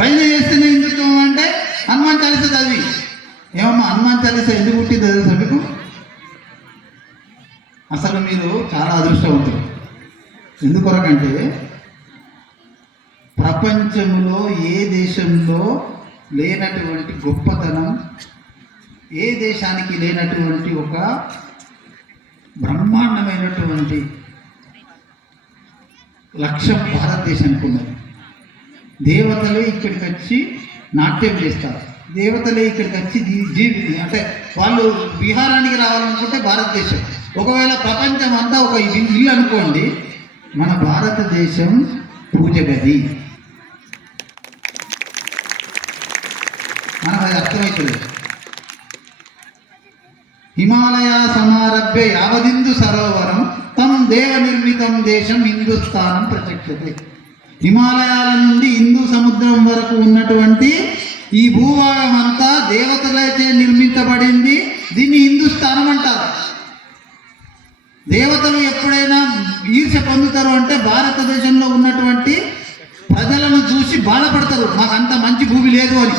భజన చేస్తేనే హిందుత్వం అంటే హనుమాన్ చాలీసా చదివి. ఏమమ్మా హనుమాన్ చాలీసా ఎందుకు పుట్టింది తెలుసా మీకు? అసలు మీరు చాలా అదృష్టవంతులు. ఎందుకొరకంటే ప్రపంచంలో ఏ దేశంలో లేనటువంటి గొప్పతనం, ఏ దేశానికి లేనటువంటి ఒక బ్రహ్మాండమైనటువంటి లక్ష్యం భారతదేశానికి ఉన్నది. దేవతలే ఇక్కడికి వచ్చి నాట్యం చేస్తారు, దేవతలే ఇక్కడికి వచ్చి జీవితం అంటే వాళ్ళు విహారానికి రావాలనుకుంటే భారతదేశం. ఒకవేళ ప్రపంచం అంతా ఒక ఇల్లు అనుకోండి, మన భారతదేశం పూజ గది. మనకు అది అర్థమవుతుంది. హిమాలయ సమారభ్య యావదిందు సరోవరం తం దేవ నిర్మితం దేశం హిందుస్థానం ప్రత్యక్షతే. హిమాలయాల నుండి హిందూ సముద్రం వరకు ఉన్నటువంటి ఈ భూభాగం అంతా దేవతలచే నిర్మించబడింది. దీన్ని హిందుస్థానం అంటారు. దేవతలు ఎప్పుడైనా ఈర్ష్య పొందుతారు అంటే భారతదేశంలో ఉన్నటువంటి ప్రజలను చూసి బాధపడతారు, మాకు అంత మంచి భూమి లేదు అని.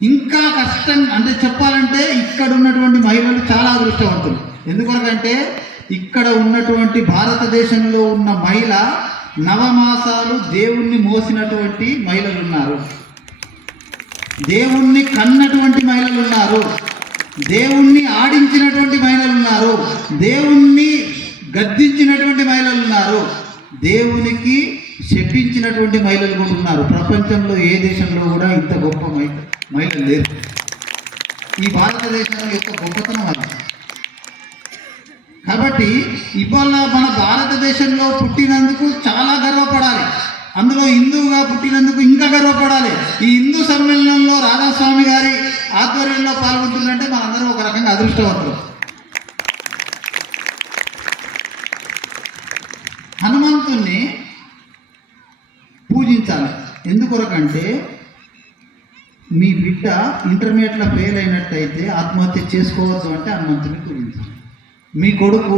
ఇంకా కష్టం అంటే చెప్పాలంటే ఇక్కడ ఉన్నటువంటి మహిళలు చాలా అదృష్టవంతులు. ఎందుకంటే ఇక్కడ ఉన్నటువంటి భారతదేశంలో ఉన్న మహిళ నవమాసాలు దేవుణ్ణి మోసినటువంటి మహిళలు ఉన్నారు, దేవుణ్ణి కన్నటువంటి మహిళలు ఉన్నారు, దేవుణ్ణి ఆడించినటువంటి మహిళలు ఉన్నారు, దేవుణ్ణి గద్దించినటువంటి మహిళలు ఉన్నారు, దేవునికి శపించినటువంటి మహిళలు కూడా ఉన్నారు. ప్రపంచంలో ఏ దేశంలో కూడా ఇంత గొప్ప మహిళలు లేరు. ఈ భారతదేశం యొక్క గొప్పతనం అది. కాబట్టి ఇవాళ మన భారతదేశంలో పుట్టినందుకు చాలా గర్వపడాలి. అందులో హిందువుగా పుట్టినందుకు ఇంకా గర్వపడాలి. ఈ హిందూ సమ్మేళనంలో రాధాస్వామి గారి ఆధ్వర్యంలో పాల్గొంటుందంటే మనందరం ఒక రకంగా అదృష్టవంతులు. హనుమంతుణ్ణి పూజించాలి. ఎందుకొరకంటే మీ బిడ్డ ఇంటర్మీడియట్లో ఫెయిల్ అయినట్టయితే ఆత్మహత్య చేసుకోవద్దు అంటే హనుమంతుని పూజించాలి. మీ కొడుకు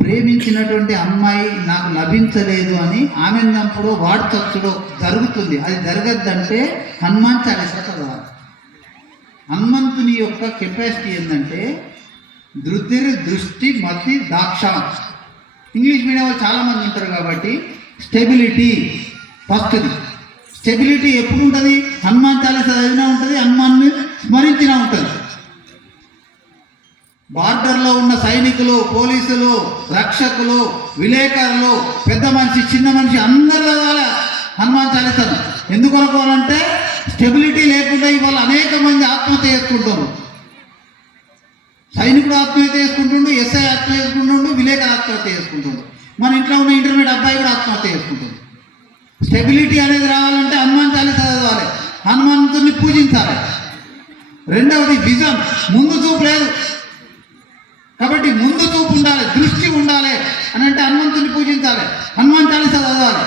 ప్రేమించినటువంటి అమ్మాయి నాకు లభించలేదు అని ఆమెన్నప్పుడు వాడు చచ్చుడో జరుగుతుంది, అది జరగద్దంటే హనుమాన్ చాలీసా చదవాలి. హనుమంతుని యొక్క కెపాసిటీ ఏంటంటే దృష్టి మతి దాక్ష. ఇంగ్లీష్ మీడియం వాళ్ళు చాలామంది ఉంటారు కాబట్టి స్టెబిలిటీ ఫస్ట్ది. స్టెబిలిటీ ఎప్పుడు ఉంటుంది? హనుమాన్ చాలీసా చదివినా ఉంటుంది, హనుమాన్ని స్మరించినా ఉంటుంది. బార్డర్లో ఉన్న సైనికులు, పోలీసులు, రక్షకులు, విలేకరులు, పెద్ద మనిషి, చిన్న మనిషి అందరూ చదవాలి హనుమాన్ చాలీసాను. ఎందుకొరకు అంటే స్టెబిలిటీ లేకుండా ఇవాళ అనేక మంది ఆత్మహత్య చేసుకుంటారు. సైనికుడు ఆత్మహత్య చేసుకుంటుండు, ఎస్ఐ ఆత్మహత్య చేసుకుంటుండు, విలేకరు ఆత్మహత్య చేసుకుంటుండు, మన ఇంట్లో ఉన్న ఇంటర్మీడియట్ అబ్బాయి కూడా ఆత్మహత్య చేసుకుంటుంది. స్టెబిలిటీ అనేది రావాలంటే హనుమాన్ చాలీసా చదవాలి, హనుమంతుని పూజించాలి. రెండవది విజన్, ముందు చూపు లేదు కాబట్టి ముందు చూపు ఉండాలి, దృష్టి ఉండాలి అని అంటే హనుమంతుని పూజించాలి, హనుమాన్ చాలీసా చదవాలి.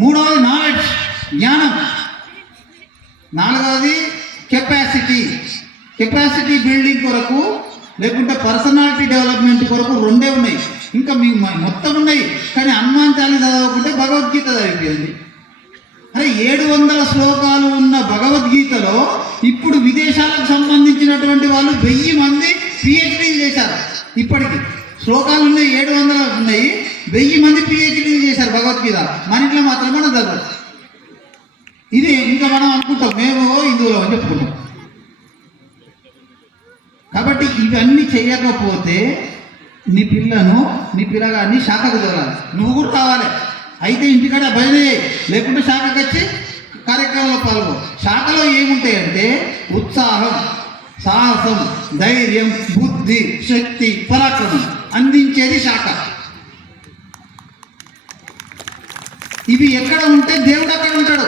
మూడవది నాలెడ్జ్, జ్ఞానం. నాలుగవది కెపాసిటీ బిల్డింగ్ కొరకు లేకుంటే పర్సనాలిటీ డెవలప్మెంట్ కొరకు రెండే ఉన్నాయి, ఇంకా మీ మొత్తం ఉన్నాయి. కానీ హనుమాన్ చాలీసా చదవకుంటే భగవద్గీత చదివిపోయింది. అరే 700 శ్లోకాలు ఉన్న భగవద్గీతలో ఇప్పుడు విదేశాలకు సంబంధించినటువంటి వాళ్ళు 1000 మంది పిహెచ్డీలు చేశారు. ఇప్పటికి శ్లోకాలు ఉన్నాయి, 700 ఉన్నాయి, 1000 మంది పిహెచ్డీలు చేశారు భగవద్గీత. మన ఇంట్లో మాత్రం మనం చదవదు. ఇది ఇంకా మనం అనుకుంటాం మేము హిందువులు అని చెప్పుకుంటాం. కాబట్టి ఇవన్నీ చేయకపోతే నీ పిల్లగాన్ని శాఖకు తోలాలి, నువ్వు కూడా రావాలి. అయితే ఇంటికాడ భజన చేయి, లేకుంటే శాఖకు వచ్చి కార్యక్రమంలో పాల్గొ. శాఖలో ఏముంటాయంటే ఉత్సాహం, సాహసం, ధైర్యం, బుద్ధి, శక్తి, పరాక్రమం అందించేది శాఖ. ఇవి ఎక్కడ ఉంటే దేవుడు అక్కడ ఉంటాడు.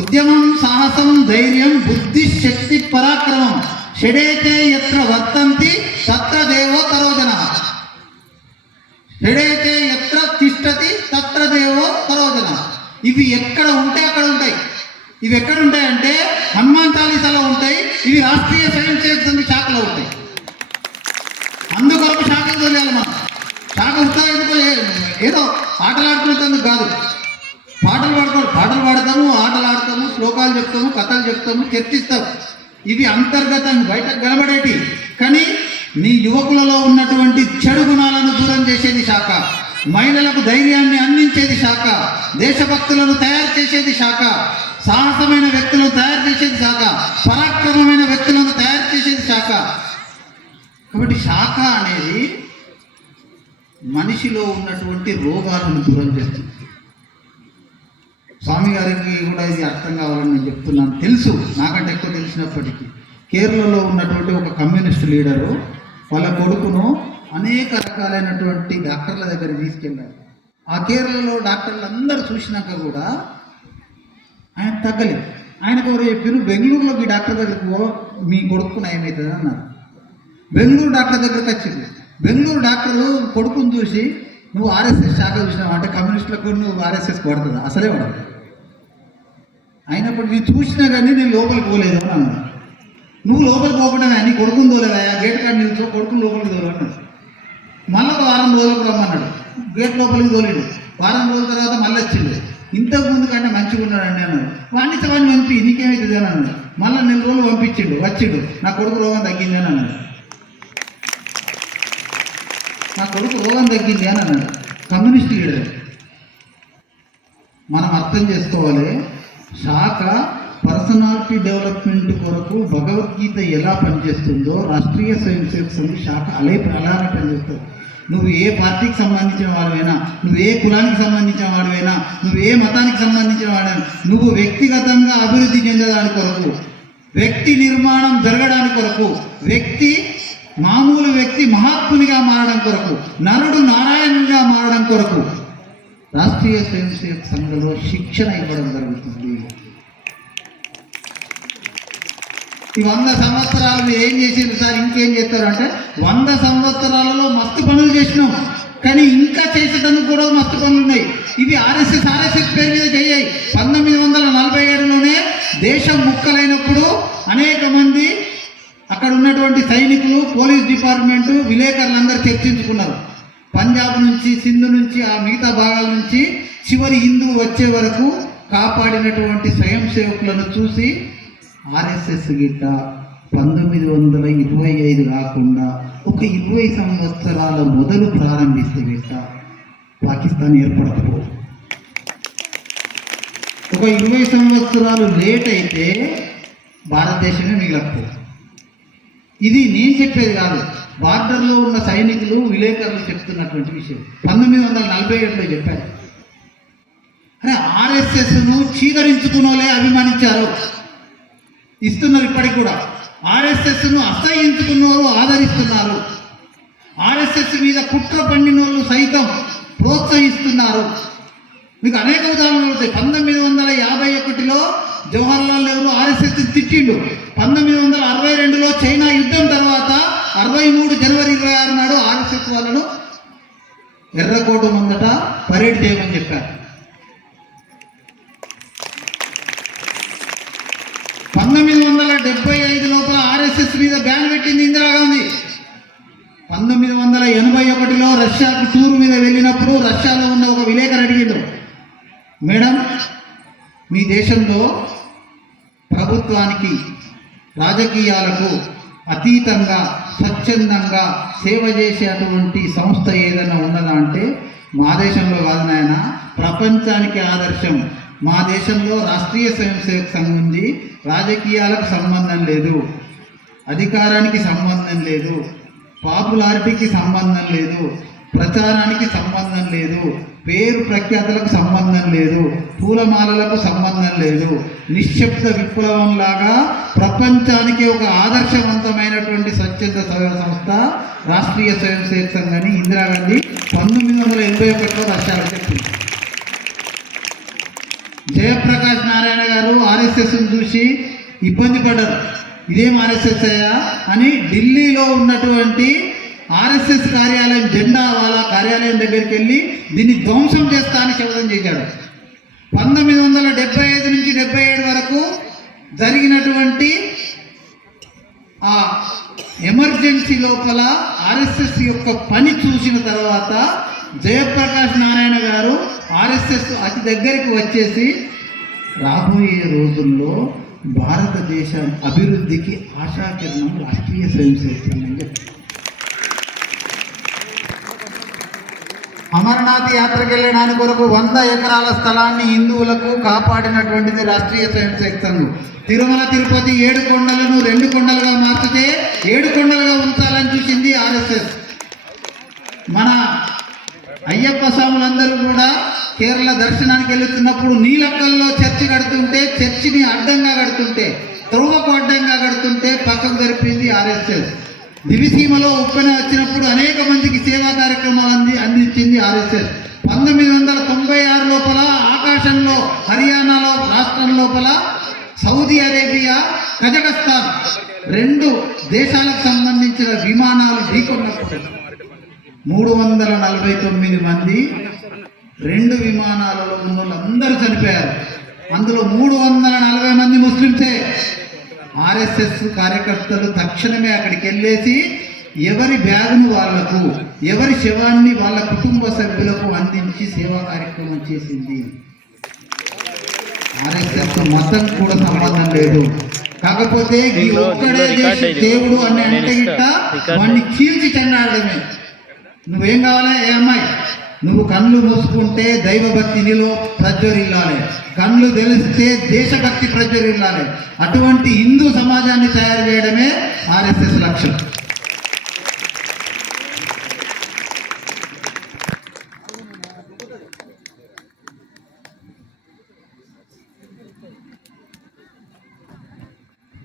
ఉద్యమం, సాహసం, ధైర్యం, బుద్ధి, శక్తి, పరాక్రమం షడేతే ఎత్ర వర్తంతి తత్ర దేవో తరోజన. షడేతే ఎత్ర తిష్టతి తత్ర దేవో తరోజన. ఇవి ఎక్కడ ఉంటే అక్కడ ఉంటాయి. ఇవి ఎక్కడ ఉంటాయంటే హనుమాన్ చాలీసాలో ఉంటాయి. ఇవి రాష్ట్రీయ స్వయం సేవక శాఖలో ఉంటాయి. అందుకొరకు శాఖలు తెలియాలి. మనం శాఖ ఉత్సాహం ఏదో ఆటలాడుకునేందుకు కాదు. పాటలు పాడతాము, ఆటలు ఆడతాము, శ్లోకాలు చెప్తాము, కథలు చెప్తాము, చర్చిస్తాము. ఇవి అంతర్గతంగా బయటకు కనబడేటి. కానీ నీ యువకులలో ఉన్నటువంటి చెడు గుణాలను దూరం చేసేది శాఖ, మహిళలకు ధైర్యాన్ని అందించేది శాఖ, దేశభక్తులను తయారు చేసేది శాఖ, సాహసమైన వ్యక్తులను తయారు చేసేది శాఖ, పరాక్రమమైన వ్యక్తులను తయారు చేసేది శాఖ. కాబట్టి శాఖ అనేది మనిషిలో ఉన్నటువంటి రోగాలను దూరం చేస్తుంది. స్వామి గారికి కూడా ఇది అర్థం కావాలని నేను చెప్తున్నాను. తెలుసు, నాకంటే ఎక్కువ తెలిసినప్పటికీ. కేరళలో ఉన్నటువంటి ఒక కమ్యూనిస్ట్ లీడరు వాళ్ళ కొడుకును అనేక రకాలైనటువంటి డాక్టర్ల దగ్గర తీసుకెళ్ళారు. ఆ కేరళలో డాక్టర్లు అందరూ చూసినాక కూడా ఆయన తగ్గలేదు. ఆయనకు ఎవరు చెప్పారు, బెంగళూరులోకి డాక్టర్ దగ్గరికి పో, మీ కొడుకును ఏమవుతుంది అన్నారు. బెంగళూరు డాక్టర్ దగ్గరికి వచ్చింది. బెంగళూరు డాక్టరు కొడుకును చూసి, నువ్వు ఆర్ఎస్ఎస్ శాఖ చూసినావు అంటే కమ్యూనిస్టులకు నువ్వు ఆర్ఎస్ఎస్ పడుతుందా? అసలే పడదు. అయినప్పుడు నేను చూసినా కానీ నేను లోపలికి పోలేదు అని అన్నాడు. నువ్వు లోపలికి పోకుండా నీ కొడుకుని తోలేదా, గేట్ కాడ నిల్చో, కొడుకుని లోపలికి తోలు అన్నాడు. మళ్ళీ ఒక వారం రోజులకు రమ్మన్నాడు. గేట్ లోపలికి తోలేడు. వారం రోజుల తర్వాత మళ్ళీ వచ్చిండు. ఇంతకు ముందు కంటే మంచిగా ఉన్నాడండి అన్నాడు. వాడిని పంపి నీకేమవుతుంది అని అన్నాడు. మళ్ళీ 4 రోజులు పంపించిండు. వచ్చిండు, నా కొడుకు రోగం తగ్గింది అని అన్నాడు. నా కొడుకు రోగం తగ్గింది అని అన్నాడు కమ్యూనిస్ట్ లీడర్. మనం అర్థం చేసుకోవాలి, శాఖ పర్సనాలిటీ డెవలప్మెంట్ కొరకు భగవద్గీత ఎలా పనిచేస్తుందో రాష్ట్రీయ స్వయం సేవక సమితి శాఖ అలానే పనిచేస్తుంది. నువ్వు ఏ పార్టీకి సంబంధించిన వాడివైనా, నువ్వు ఏ కులానికి సంబంధించిన వాడివైనా, నువ్వు ఏ మతానికి సంబంధించిన వాడైనా, నువ్వు వ్యక్తిగతంగా అభివృద్ధి చెందడానికి కొరకు, వ్యక్తి నిర్మాణం జరగడానికి కొరకు, మామూలు వ్యక్తి మహాత్మునిగా మారడం కొరకు, నరుడు నారాయణునిగా మారడం కొరకు రాష్ట్రీయ స్వయం సేవక సంఘంలో శిక్షణ ఇవ్వడం జరుగుతుంది. ఈ 100 సంవత్సరాలు ఏం చేసిండ్రు సార్, ఇంకేం చేస్తారు అంటే 100 సంవత్సరాలలో మస్తు పనులు చేసినాం, కానీ ఇంకా చేసేటందుకు కూడా మస్తు పనులు ఉన్నాయి. ఇవి ఆర్ఎస్ఎస్ పేరు మీద చేయాయి. 1947లోనే దేశం ముక్కలైనప్పుడు అనేక మంది అక్కడ ఉన్నటువంటి సైనికులు, పోలీస్ డిపార్ట్మెంటు, విలేకరులందరూ చర్చించుకున్నారు. పంజాబ్ నుంచి, సింధు నుంచి, ఆ మిగతా భాగాల నుంచి చివరి హిందువు వచ్చే వరకు కాపాడినటువంటి స్వయం సేవకులను చూసి ఆర్ఎస్ఎస్ గిట్ట 1925 కాకుండా ఒక 20 సంవత్సరాల మొదలు ప్రారంభిస్తే గిట్ట పాకిస్తాన్ ఏర్పడకపో. ఒక 20 సంవత్సరాలు లేట్ అయితే భారతదేశమే మిగలకపో. ఇది నేను చెప్పేది కాదు, బార్డర్లో ఉన్న సైనికులు, విలేకరులు చెప్తున్నటువంటి విషయం. 1947లో చెప్పారు. అరే ఆర్ఎస్ఎస్ను చీదరించుకున్నోలే అభిమానించారు, ఇస్తున్నారు. ఇప్పటికి కూడా ఆర్ఎస్ఎస్ను అసహ్యించుకున్నవారు ఆదరిస్తున్నారు. ఆర్ఎస్ఎస్ మీద కుట్ర పండినోళ్ళు సైతం ప్రోత్సహిస్తున్నారు. మీకు అనేక ఉదాహరణలు ఉంటాయి. 1951లో జవహర్లాల్ నెహ్రూ ఆర్ఎస్ఎస్ తిట్టిండు. 1962లో చైనా యుద్ధం తర్వాత 63 జనవరి 26 నాడు ఆర్ఎస్ఎస్ వాళ్ళను ఎర్రకోట ముందట పరేడ్ చేయమని చెప్పారు. 1975 లోపల ఆర్ఎస్ఎస్ మీద బ్యాన్ పెట్టింది ఇందిరాగాంధీ. 1981లో రష్యాకు టూర్ మీద వెళ్ళినప్పుడు రష్యాలో ఉన్న ఒక విలేకరు అడిగిండు, మేడం మీ దేశంలో ప్రభుత్వానికి, రాజకీయాలకు అతీతంగా స్వచ్ఛందంగా సేవ చేసేటువంటి సంస్థ ఏదైనా ఉన్నదా అంటే, మా దేశంలో కాదు నాయన, ప్రపంచానికి ఆదర్శం. మా దేశంలో రాష్ట్రీయ స్వయం సేవక సంఘం ఉంది. రాజకీయాలకు సంబంధం లేదు, అధికారానికి సంబంధం లేదు, పాపులారిటీకి సంబంధం లేదు, ప్రచారానికి సంబంధం లేదు, పేరు ప్రఖ్యాతులకు సంబంధం లేదు, పూలమాలలకు సంబంధం లేదు. నిశ్శబ్ద విప్లవంలాగా ప్రపంచానికి ఒక ఆదర్శవంతమైనటువంటి స్వచ్ఛంద సేవా సంస్థ రాష్ట్రీయ స్వయం సేవక సంఘాన్ని ఇందిరాగాంధీ 1981లో రష్యాలో చెప్పింది. జయప్రకాష్ నారాయణ గారు ఆర్ఎస్ఎస్ను చూసి ఇబ్బంది పడ్డారు. ఇదేం ఆర్ఎస్ఎస్ అయ్యా అని ఢిల్లీలో ఉన్నటువంటి ఆర్ఎస్ఎస్ కార్యాలయం, జెండా వాళ్ళ కార్యాలయం దగ్గరికి వెళ్ళి దీన్ని ధ్వంసం చేస్తా అని శపథం చేశాడు. 1975 నుంచి 77 వరకు జరిగినటువంటి ఆ ఎమర్జెన్సీ లోపల ఆర్ఎస్ఎస్ యొక్క పని చూసిన తర్వాత జయప్రకాష్ నారాయణ గారు ఆర్ఎస్ఎస్ అతి దగ్గరికి వచ్చేసి రాబోయే రోజుల్లో భారతదేశ అభివృద్ధికి ఆశాకిరణం రాష్ట్రీయ స్వయం సేవక్ సంఘ్ అని చెప్పారు. అమర్నాథ్ యాత్రకు వెళ్ళడానికి కొరకు 100 ఎకరాల స్థలాన్ని హిందువులకు కాపాడినటువంటిది రాష్ట్రీయ స్వయం సేవక్ సంఘం. తిరుమల తిరుపతి 7 కొండలను 2 కొండలుగా మార్చితే 7 కొండలుగా ఉంచాలని చూసింది ఆర్ఎస్ఎస్. మన అయ్యప్ప స్వాములందరూ కూడా కేరళ దర్శనానికి వెళుతున్నప్పుడు నీలక్కల్లో చర్చి కడుతుంటే, చర్చిని అడ్డంగా కడుతుంటే, త్రోవకు అడ్డంగా కడుతుంటే పక్కకు జరిపింది ఆర్ఎస్ఎస్. దివిసీమలో ఉప్పెన వచ్చినప్పుడు అనేక మందికి సేవా కార్యక్రమాలు అందించింది ఆర్ఎస్ఎస్. 1996 లోపల ఆకాశంలో హర్యానాలో రాష్ట్రం లోపల సౌదీ అరేబియా, కజకస్తాన్ 2 దేశాలకు సంబంధించిన విమానాలు ఢీకొన్నప్పుడు 349 మంది 2 విమానాలలో ఉన్న వాళ్ళందరూ చనిపోయారు. అందులో 340 మంది ముస్లింసే. ఆర్ఎస్ఎస్ కార్యకర్తలు తక్షణమే అక్కడికి వెళ్ళేసి ఎవరి బ్యాగును వాళ్లకు, ఎవరి శవాన్ని వాళ్ళ కుటుంబ సభ్యులకు అందించి సేవా కార్యక్రమం చేసింది. ఆర్ఎస్ఎస్ మతం కూడా సంబంధం లేదు. కాకపోతే ఈ ఒక్కడే దేవుడు అని అంటే గిట్ట వాడిని చీల్చి చెండాడమే. నువ్వేం కావాలి? ఏ అమ్మాయి, నువ్వు కళ్ళు మూసుకుంటే దైవభక్తి నీలో ప్రజ్వరిల్లాలి, కళ్ళు తెలిస్తే దేశభక్తి ప్రజ్వరిల్లాలి. అటువంటి హిందూ సమాజాన్ని తయారు చేయడమే ఆర్ఎస్ఎస్ లక్ష్యం.